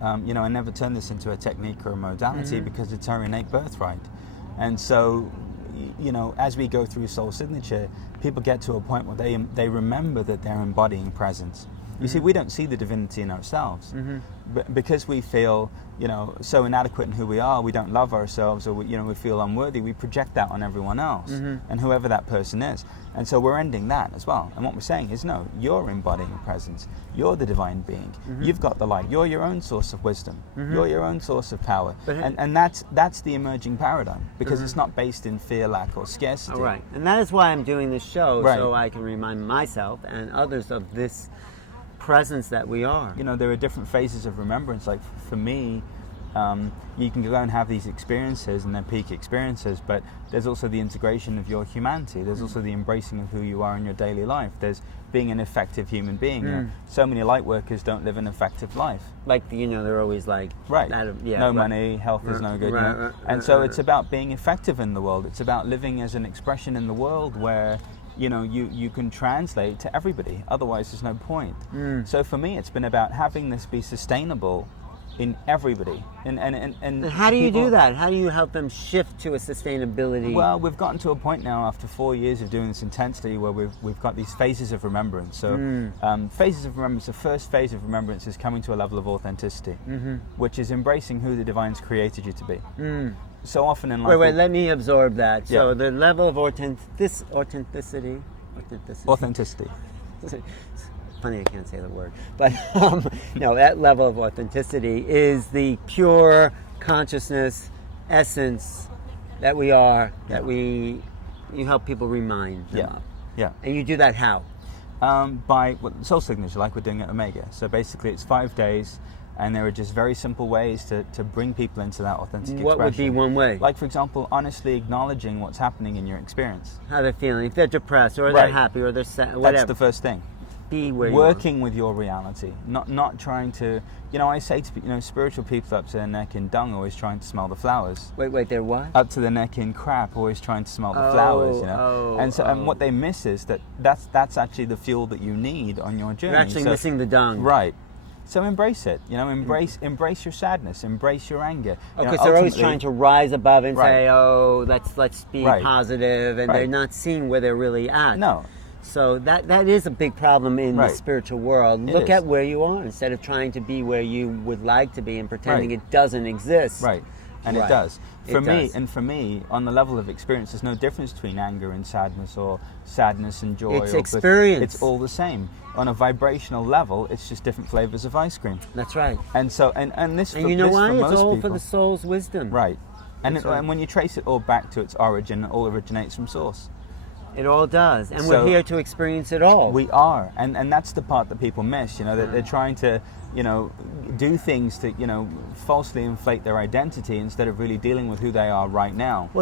I never turn this into a technique or a modality because it's our innate birthright. And so, as we go through Soul Signature, people get to a point where they remember that they're embodying presence. You see, we don't see the divinity in ourselves, but because we feel, so inadequate in who we are, we don't love ourselves, or we feel unworthy. We project that on everyone else, and whoever that person is. And so we're ending that as well. And what we're saying is, no, you're embodying presence. You're the divine being. You've got the light. You're your own source of wisdom. You're your own source of power. And that's the emerging paradigm, because it's not based in fear, lack, or scarcity. All right, and that is why I'm doing this show, so I can remind myself and others of this presence that we are. There are different phases of remembrance. Like for me, you can go and have these experiences and they're peak experiences, but there's also the integration of your humanity. There's also the embracing of who you are in your daily life. There's being an effective human being. So many light workers don't live an effective life. Like, they're always like... No money, health is no good. And so it's about being effective in the world. It's about living as an expression in the world where you can translate to everybody. Otherwise, there's no point. So for me, it's been about having this be sustainable in everybody. And how do you do that? How do you help them shift to a sustainability? Well, we've gotten to a point now after 4 years of doing this intensely where we've got these phases of remembrance. So phases of remembrance, the first phase of remembrance is coming to a level of authenticity, which is embracing who the Divine's created you to be. So often in life... Wait, let me absorb that. Yeah. So the level of authenticity. Funny I can't say the word. But that level of authenticity is the pure consciousness, essence that we are, that you help people remind them of. Yeah. And you do that how? By Soul Signature, like we're doing at Omega. So basically it's 5 days. And there are just very simple ways to bring people into that authentic expression. What would be one way? Like, for example, honestly acknowledging what's happening in your experience. How they're feeling. If they're depressed, or they're happy, or they're sad, whatever. That's the first thing. Be where Working you are. with your reality. Not trying to... I say to spiritual people up to their neck in dung, always trying to smell the flowers. Wait, they're what? Up to their neck in crap, always trying to smell the flowers, And what they miss is that's actually the fuel that you need on your journey. You're actually missing the dung. Right. So embrace it, embrace your sadness, embrace your anger. Because they're always trying to rise above and say, let's be positive, and they're not seeing where they're really at. No. So that is a big problem in the spiritual world. Look at where you are instead of trying to be where you would like to be and pretending it doesn't exist. Right. And it does. For me, on the level of experience, there's no difference between anger and sadness, or sadness and joy. It's experience. It's all the same. On a vibrational level, it's just different flavors of ice cream. That's right. And so, and this, and you know why? It's all people, for the soul's wisdom. Right. And when you trace it all back to its origin, it all originates from source. It all does. And we're here to experience it all. We are. And that's the part that people miss, that they're trying to, do things to, falsely inflate their identity instead of really dealing with who they are right now. Well,